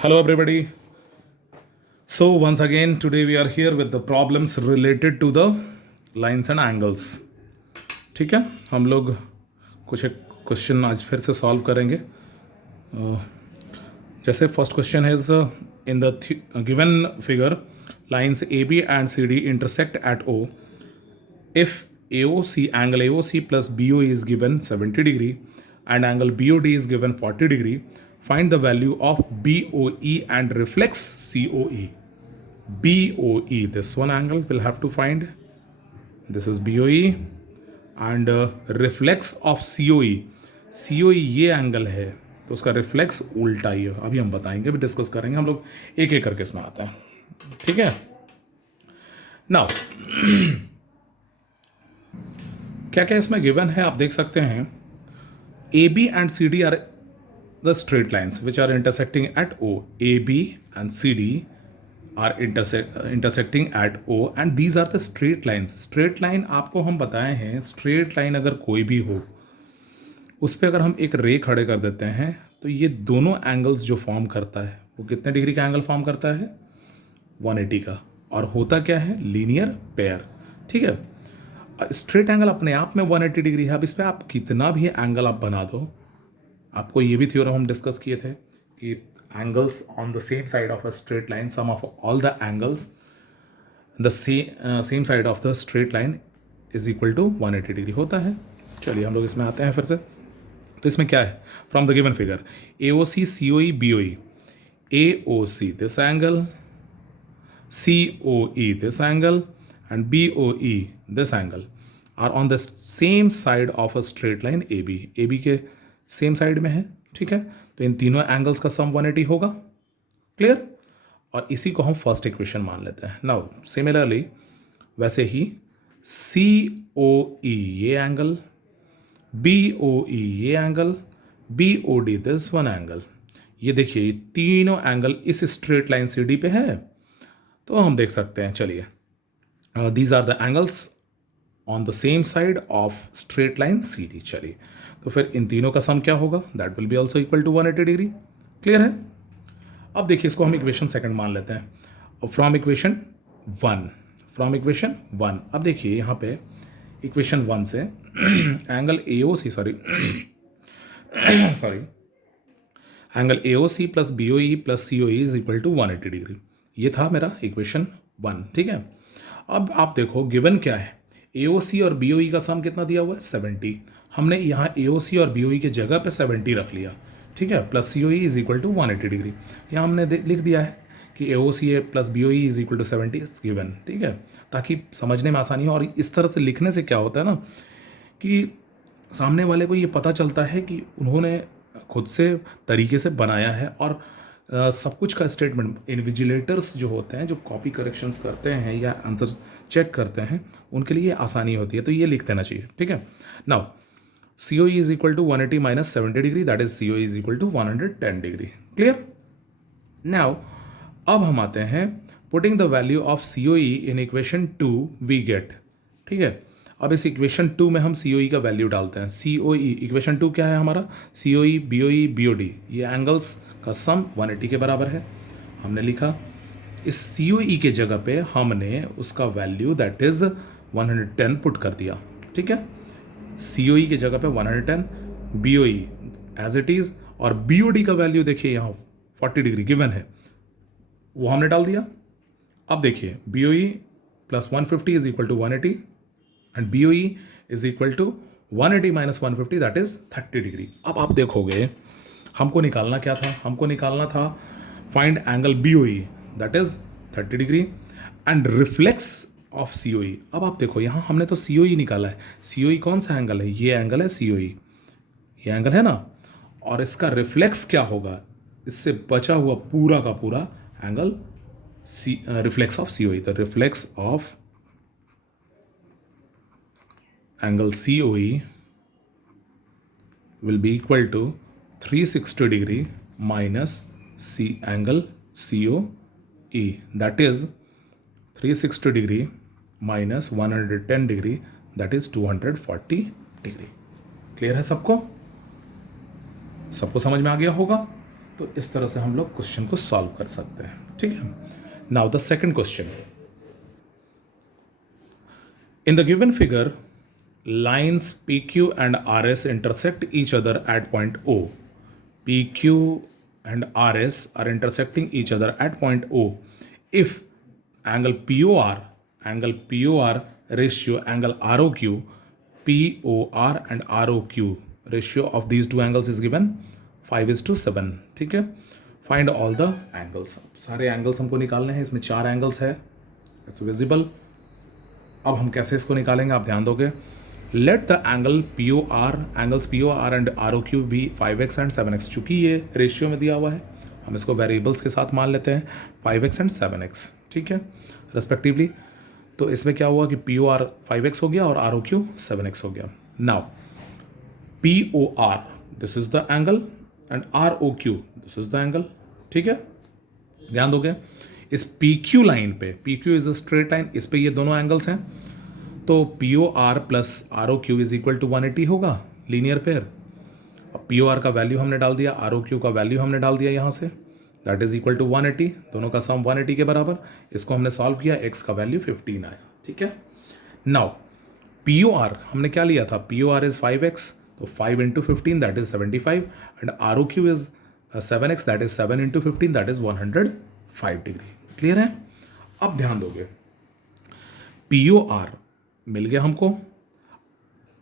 Hello, everybody. So, once again, today we are here with the problems related to the lines and angles. ठीक है, हम लोग कुछ एक क्वेश्चन आज फिर से सॉल्व करेंगे. जैसे first question is in the given figure lines A B and C D intersect at O. If AOC, angle AOC plus BOE is given 70 degree and angle BOD is given 40 degree, find the value of BOE and reflex COE. BOE, this one angle we'll have to find. This is BOE and reflex of COE. COE ये angle है तो उसका reflex उल्टा ही है. अभी हम बताएंगे, अभी डिस्कस करेंगे. हम लोग एक एक करके इसमें आते हैं. ठीक है. नाउ क्या क्या इसमें गिवन है आप देख सकते हैं. A B and C D are the straight lines which are intersecting at O. A B and C D are intersecting at O and these are the straight lines. Straight line आपको हम बताए हैं, straight line अगर कोई भी हो उस पर अगर हम एक रे खड़े कर देते हैं तो ये दोनों एंगल्स जो फॉर्म करता है वो कितने डिग्री का एंगल फॉर्म करता है? 180 का. और होता क्या है? Linear pair. ठीक है. स्ट्रेट एंगल अपने आप में 180 डिग्री है. अब इस पर आप कितना भी एंगल आप बना दो, आपको ये भी थ्योरम हम डिस्कस किए थे कि angles on the same side of a straight line, sum of all the angles the same side of the straight line is equal to 180 degree होता है. चलिए हम लोग इसमें आते हैं फिर से. तो इसमें क्या है? From the given figure A O C C O E B O E. A O C this angle, C O E this angle and BOE this angle are on the same side of a straight line AB. AB के same side में है. ठीक है. तो इन तीनों angles का सम 180 होगा. Clear. और इसी को हम फर्स्ट इक्वेशन मान लेते हैं. नाउ सिमिलरली वैसे ही COE ये एंगल, BOE ये angle, BOD this one angle. ये देखिए तीनों एंगल इस स्ट्रेट लाइन CD पे है. तो हम देख सकते हैं. चलिए these are the angles on the same side of straight line CD. चलिए तो फिर इन तीनों का सम क्या होगा? That will be also equal to 180 degree. Clear है. अब देखिए इसको हम इक्वेशन सेकंड मान लेते हैं. अब फ्रॉम इक्वेशन वन अब देखिए यहाँ पे इक्वेशन 1 से angle AOC angle AOC plus BOE plus COE is equal to 180 degree. ये था मेरा इक्वेशन 1. ठीक है. अब आप देखो गिवन क्या है. AOC और BOE का सम कितना दिया हुआ है? 70. हमने यहाँ AOC और BOE के जगह पे 70 रख लिया. ठीक है. Plus COE is equal to 180 degree. यहाँ हमने लिख दिया है कि AOC plus BOE is equal to 70 is given. ठीक है. ताकि समझने में आसानी हो. और इस तरह से लिखने से क्या होता है ना कि सामने वाले को ये पता चलता है कि उन्होंने खुद से तरीके से बनाया है. और सब कुछ का स्टेटमेंट इन्विजिलेटर्स जो होते हैं, जो कॉपी करेक्शंस करते हैं या आंसर चेक करते हैं, उनके लिए आसानी होती है. तो ये लिख देना चाहिए. ठीक है. Now COE is equal to 180 minus 70 degree, that is COE is equal to 110 degree. Clear. Now अब हम आते हैं putting the value of COE in equation 2 we get. ठीक है. अब इस इक्वेशन 2 में हम COE का वैल्यू डालते हैं. COE इक्वेशन 2 क्या है हमारा? COE BOE BOD ये एंगल्स का सम 180 के बराबर है. हमने लिखा. इस COE के जगह पे हमने उसका वैल्यू दैट इज 110 पुट कर दिया. ठीक है. COE के जगह पे 110, BOE एज इट इज, और BOD का वैल्यू देखिए यहाँ 40 डिग्री गिवन है, वो हमने डाल दिया. अब देखिए BOE plus 150 is equal to 180 and BOE is equal to 180 minus 150 that is 30 degree. अब आप देखोगे हमको निकालना क्या था? हमको निकालना था find angle BOE that is 30 degree and reflex of COE. अब आप देखो यहाँ हमने तो COE निकाला है. COE कौन सा एंगल है? ये एंगल है COE. ये एंगल है ना. और इसका रिफ्लेक्स क्या होगा? इससे बचा हुआ पूरा का पूरा angle reflex of COE. The reflex of angle COE will be equal to 360 degree minus angle COE, that is 360 degree minus 110 degree, that is 240 degree. Clear है सबको? सबको समझ में आ गया होगा. तो इस तरह से हम लोग क्वेश्चन को सॉल्व कर सकते हैं, ठीक है। Now the second question, in the given figure lines PQ and RS intersect each other at point O. PQ and RS are intersecting each other at point O. If angle POR ratio angle ROQ, POR and ROQ ratio of these two angles is given 5:7, ठीक है। Find all the angles, सारे angles हमको निकालने हैं, इसमें 4 angles है, it's visible. अब हम कैसे इसको निकालेंगे आप ध्यान दोगे। Let the angle angles POR and ROQ भी 5x एंड 7x, चूंकि ये रेशियो में दिया हुआ है हम इसको वेरिएबल्स के साथ मान लेते हैं 5x एंड 7x, ठीक है, रेस्पेक्टिवली। तो इसमें क्या हुआ कि POR 5x हो गया और ROQ 7x हो गया। Now POR this is the angle and ROQ this is the angle, ठीक है, ध्यान दोगे। इस PQ लाइन पे, PQ is a straight line, इस पे ये दोनों एंगल्स हैं, तो POR plus ROQ is equal to 180 होगा, लीनियर पेयर। अब POR का वैल्यू हमने डाल दिया, ROQ का वैल्यू हमने डाल दिया यहाँ से, दैट इज इक्वल टू 180, दोनों का सम 180 के बराबर। इसको हमने सॉल्व किया, x का वैल्यू 15 आया, ठीक है। नाउ POR हमने क्या लिया था, POR इज 5x, तो 5 into 15 that is 75, and ROQ is 7x that is 7 into 15 that is 105 degree. Clear है। अब ध्यान दोगे, POR मिल गया हमको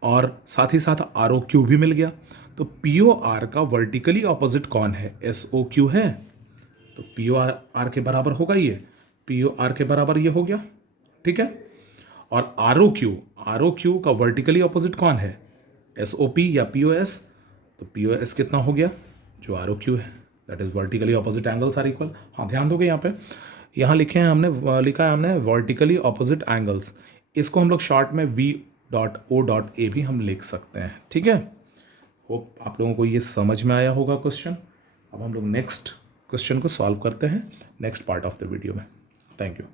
और साथ ही साथ ROQ भी मिल गया, तो POR का वर्टिकली ऑपोजिट कौन है, SOQ है, तो POR के बराबर होगा ये, POR के बराबर ये हो गया, ठीक है। और ROQ का वर्टिकली ऑपोजिट कौन है, SOP या POS, तो POS कितना हो गया, जो ROQ है, that is vertically opposite angles are equal. हाँ ध्यान दोगे, यहाँ पे यहाँ लिखा है हमने वर्टिकली ऑपोजिट एंगल्स, इसको हम लोग शॉर्ट में V.O.A भी हम लिख सकते हैं, ठीक है। होप आप लोगों को ये समझ में आया होगा क्वेश्चन। अब हम लोग नेक्स्ट क्वेश्चन को सॉल्व करते हैं next part of the video में। Thank you.